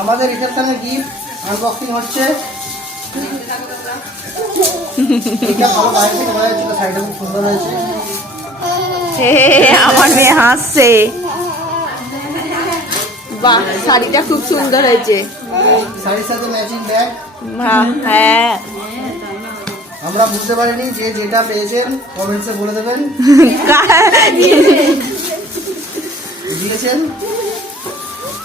আমাদের রিসেপশনের gift unboxing হচ্ছে। এটা ভালো বাইরে থেকে বোঝা যাচ্ছিল শাড়িটা খুব সুন্দর হয়েছে। আমার মেয়ে হাসছে। বাহ শাড়িটা খুব সুন্দর হয়েছে। শাড়ির সাথে ম্যাচিং ব্যাগ হ্যাঁ। আমরা বুঝতে পারিনি যে যেটা পেয়েছেন কমেন্টসে বলে দেবেন। দিয়েছেন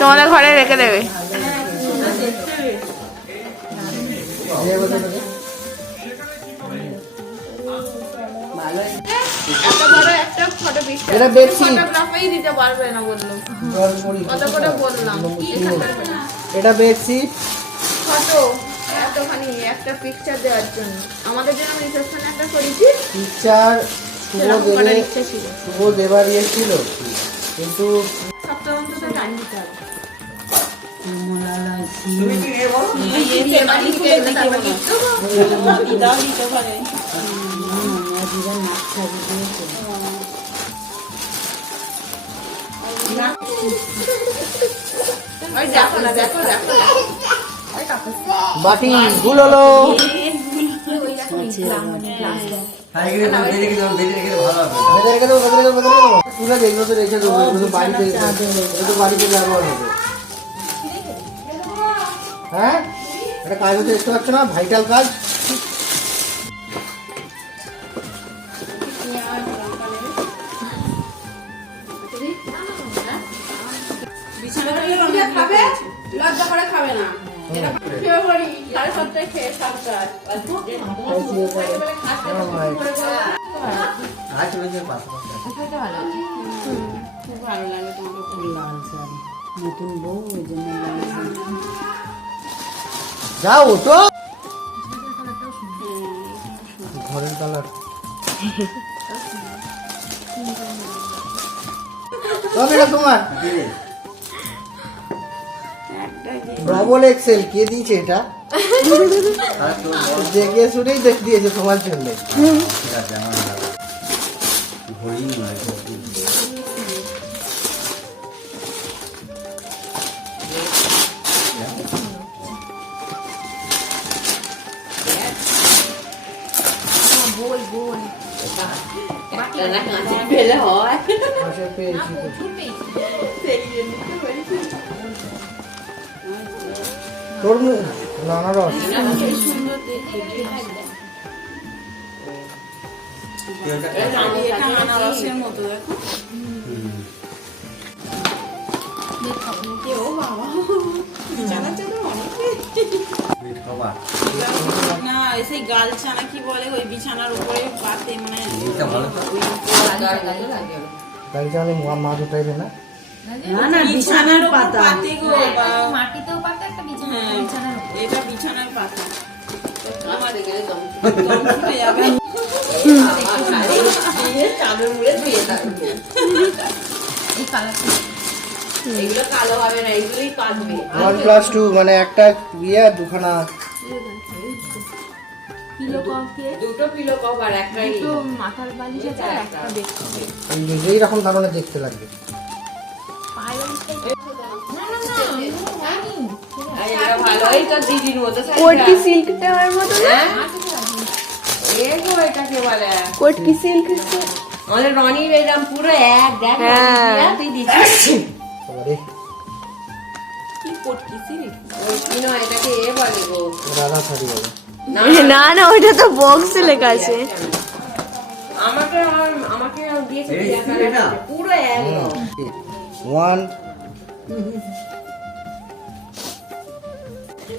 তোমাদের ঘরে রেখে দেবে। এটা বেডশিট। ফটোগ্রাফারই দিতে পারবে না বলল। জল পরি বললাম? এটা বেডশিট। ফটো এতখানি একটা পিকচার দেওয়ার জন্য। আমাদের জন্য রিসেপশনে একটা করেছি। পিকচার শুভ দেবে ইচ্ছে ছিল। শুভ দেবার ইয়ে ছিল। কিন্তু অন্তত হবে দেখো বাটি ভেতরে রেখে দেবো তুলে দে, এগুলো তো রেখে দেবো এগুলো তো বাড়িতে এগুলো তো বাড়িতে ব্যবহার হবে। হ্যাঁ? এটা কাজ হতে দেখতে পাচ্ছ না? ভাইটাল কাজ। খাবে? লজ্জা করে খাবে না। খেয়ে সাতটায় কাজ রয়েছে পাশে যাও তো। ঘরের কালার। তোমার। ডবল এক্সেল কে দিয়েছে এটা? দেখে শুনেই দেখ দিয়েছে তোমার জন্য। 欢迎来做主。Vui vui. Bắt là nó ngồi trên bên đó hỏi. Nó sẽ phê chứ. Tốt nó rồi. না সেই গাল ছানা কি বলে ওই বিছানার উপরে পাতে মানে তাই জানি মাছ উঠাইবে না না না বিছানার পাতা মাটিতেও পাতা একটা বিছানা বিছানার এটা বিছানার পাতা দম ফুটে যাবে ওয়ান প্লাস টু মানে একটা ইয়ে আর দুখানা পিলো কপকে দুটো পিলো কভার একটাই দুটো মাথার বালিশ আছে আর একটা বেড কভার এই যে যেই রকম ধরনের দেখতে লাগবে। মতো কোটকি সিল্কটার মতো না? এটাকে বলে? আমাদের রনির এরকম পুরো এক দেখ হ্যাঁ। তুই দিচ্ছিস আরে। কি পটকি সিরিজ ওই কি এটাকে এ বলে গো। রাধা শাড়ি বলে। না না ওইটা তো বক্সে লেখা আছে। আমাকে আমাকে দিয়েছে পুরো এক। ওয়ান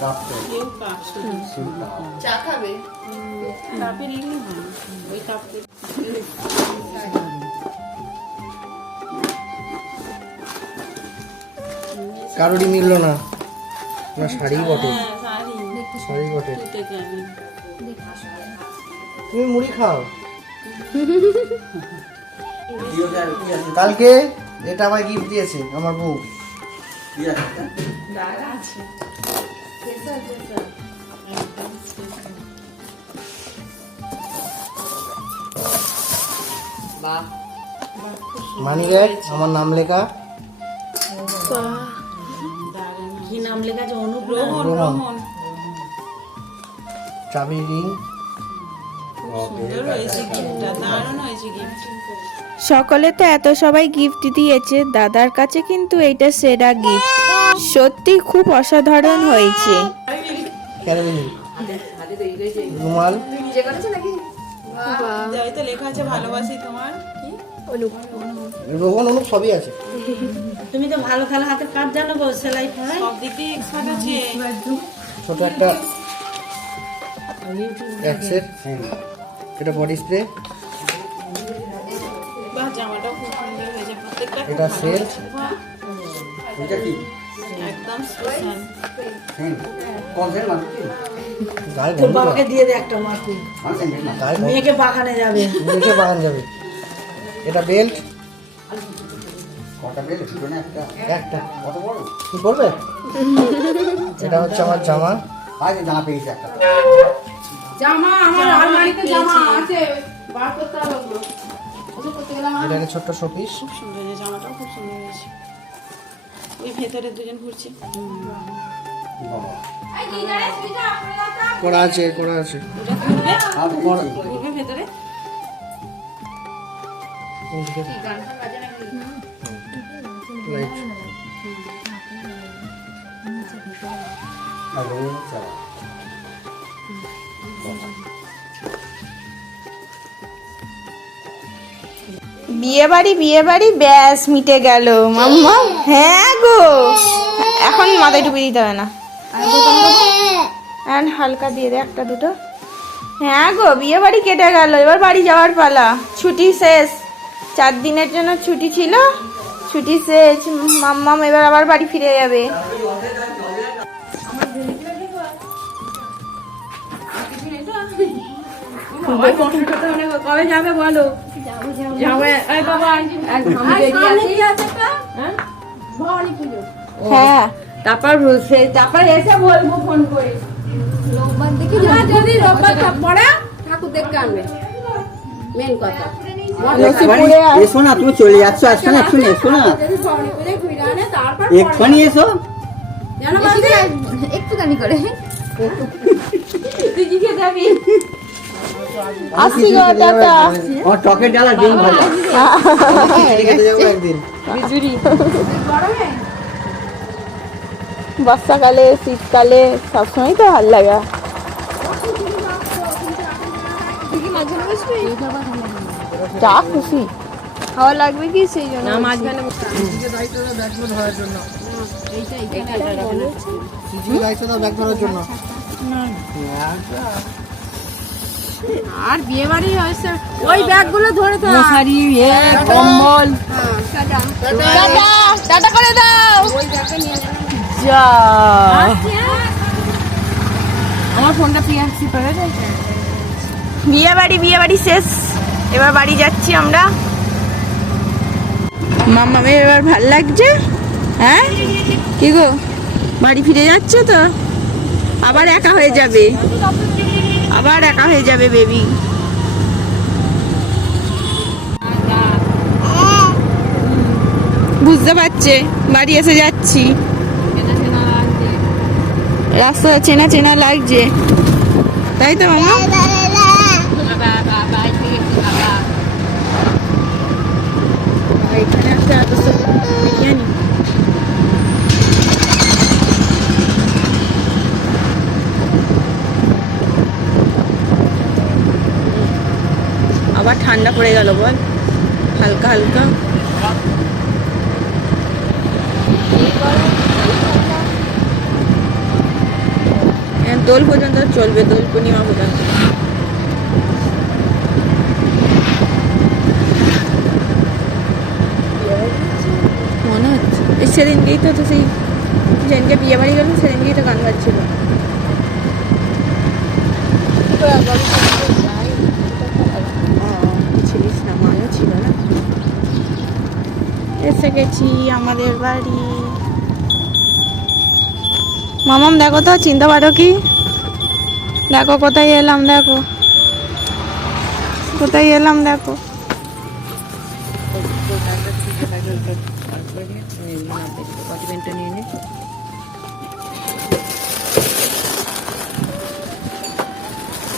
কাপ শুধু চা খাবে কাপে লিখলে ওই কাপে কারোরই মিললো না। না শাড়ি বটে। হ্যাঁ শাড়ি। শাড়ি বটে। তুই যাবি। তুমি মুড়ি খাও। কালকে এটা আমায় গিফট দিয়েছে আমার বউ। মানি ব্যাগ আমার নাম লেখা। কি নাম লেখা আছে। রোহন চাবি রিং। সুন্দর হয়েছে গিফটটা দারুণ হয়েছে গিফট সকলে তো এত সবাই গিফট দিয়েছে দাদার কাছে কিন্তু এটা সেরা গিফট সত্যি খুব অসাধারণ হয়েছে। ক্যারামেল হাতে তৈরি করেছে রুমাল? নিজে করেছে নাকি যাই তো লেখা আছে ভালোবাসি তোমার কি রোহন অনুপ সবই আছে। তুমি তো ভালো ভালো হাতের কাজ জানো গো সেলাই সব দিক এক্সপার্ট আছে ছোট একটা এক সেট এটা বডি স্প্রে বাহ জামাটাও খুব সুন্দর হয়েছে। প্রত্যেকটা খুব এটা হয়েছে। এটা কি? একদম কোন সেল কি তোর বাবাকে দিয়ে দে একটা মানে না মেয়েকে বাগানে যাবে। দেখে বাগান যাবে। এটা বেল্ট কটা বেল দুটো না একটা? একটা। কত বড়? কি করবে এটা হচ্ছে আমার জামা। আজ জামা পেয়েছে একটা। জামা আমার আলমারিতে জামা আছে। বার করতে হবে ওগুলো। ওগুলো করতে গেলে আমার এটা একটা ছোট্ট শোপিস খুব সুন্দর হয়েছে জামাটাও খুব সুন্দর হয়েছে। ওই ভেতরে দুজন ঘুরছে। করা আছে করা আছে। ঘুরবে ভেতরে? লাইট আর বিয়ে বাড়ি বিয়ে বাড়ি ব্যাস, মিটে গেল। মাম্মা হ্যাঁ গো। এখন মাথায় টুপি দিতে হবে না। হালকা দিয়ে দে একটা দুটো। হ্যাঁ গো বিয়ে বাড়ি কেটে গেল। এবার বাড়ি যাওয়ার পালা। ছুটি শেষ। চার দিনের জন্য ছুটি ছিল। ছুটি শেষ। মাম্মাম এবার আবার বাড়ি ফিরে যাবে। কবে যাবে বলো? যাবে। এই বাবা হ্যাঁ? হ্যাঁ তারপর সে তারপর এসে বলব ফোন করে। রোববার দেখি যদি রোববার পড়ে ঠাকুর দেখতে আনবে। মেন কথা। এসো না তুমি চলে যাচ্ছ আসছো না এক্ষুনি এসো না। এক্ষুনি এসো। একটুখানি করে। তুই কি যাবি আসছি গো টাটা আমার টকের ডালা ডিম ভাজা। একদিন বর্ষাকালে শীতকালে সবসময় তো ভালো লাগে। যা খুশি। খাওয়া লাগবে কি সেই জন্য না মাঝখানে চিঠির দায়িত্ব দাও ব্যাগ ধরার জন্য। আর বিয়ে বাড়ি হয়েছে। ওই ব্যাগগুলো ধরে তো মশারি কম্বল। টাটা। টাটা করে দাও। যা। আমার ফোনটা পিয়াসি করে বিয়ে বাড়ি বিয়ে বাড়ি শেষ। এবার বাড়ি যাচ্ছি আমরা। মাম্মামের এবার ভালো লাগছে? হ্যাঁ? কি গো? বাড়ি ফিরে যাচ্ছ তো? আবার একা হয়ে যাবে। আবার একা হয়ে যাবে বেবি বুঝতে পারছে? বাড়ি এসে যাচ্ছি। রাস্তা চেনা চেনা লাগছে। তাই তো মামা এখানে একটা ঠান্ডা পড়ে গেল বল। হালকা হালকা। হ্যাঁ, দোল পর্যন্ত চলবে দোল পূর্ণিমা পর্যন্ত। মনে হচ্ছে। সেদিনকেই তো তো সেই যেদিনকে বিয়ে বাড়ি গেল সেদিনকেই তো গান গাচ্ছিল ও, ছিলিস না মাও ছিল না এসে গেছি আমাদের বাড়ি। মামাম দেখো তো চিনতে পারো কি? দেখো কোথায় এলাম দেখো। কোথায় এলাম দেখো।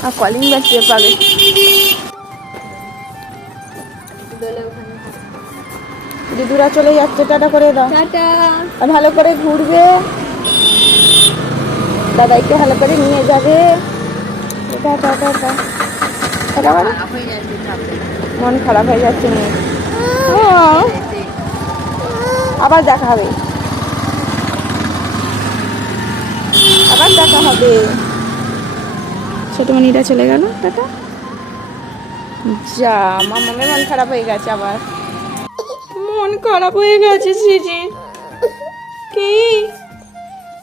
আর কলিং বেল টেপ পাবে? দিদুরা চলে যাচ্ছে টাটা করে দাও। টাটা। ভালো করে ঘুরবে। দাদাইকে ভালো করে নিয়ে যাবে। Tata tata. টাটা মন? খারাপ হয়ে যাচ্ছে মেয়ে। আবার দেখা হবে। আবার দেখা হবে। ছোট মনিটা চলে গেল টাটা। যা আমার মনে মন খারাপ হয়ে গেছে আবার। মন খারাপ হয়ে গেছে সিজির কি?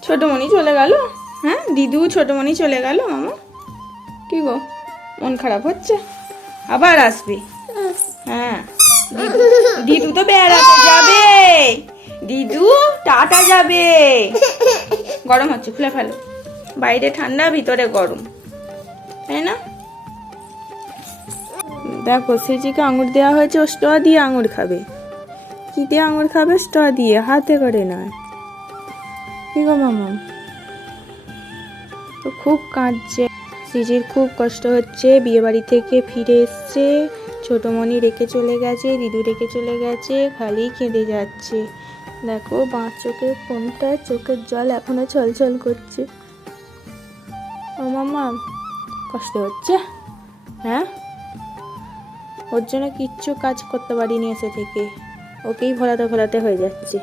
ছোটমণি চলে গেল? হ্যাঁ দিদু ছোটমণি চলে গেল, মামা? কি গো, মন খারাপ হচ্ছে? আবার আসবি? হ্যাঁ। দিদু তো বেড়াতে যাবে। দিদু, টাটা যাবে। গরম হচ্ছে, খুলে ফেলো। বাইরে ঠান্ডা, ভিতরে গরম। তাই না? দেখো, সিজিকে আঙুর দেওয়া হয়েছে ও স্ট্র দিয়ে আঙুর খাবে। কি দিয়ে আঙুর খাবে? স্ট্র দিয়ে, হাতে করে নয়। কি গো মামা? তো খুব কাঁদছে। সিজির খুব কষ্ট হচ্ছে, বিয়েবাড়ি থেকে ফিরে এসছে। ছোটমণি রেখে চলে গেছে, দিদু রেখে চলে গেছে, খালি কেঁদে যাচ্ছে। দেখো, বাঁ চোখের কোনটা চোখের জল এখনও ছলছল করছে। ও মামা, কষ্ট হচ্ছে? হ্যাঁ? ওর জন্য কিচ্ছু কাজ করতে পারিনি এসে থেকে। ওকেই ভোলাতে ভোলাতে হয়ে যাচ্ছে।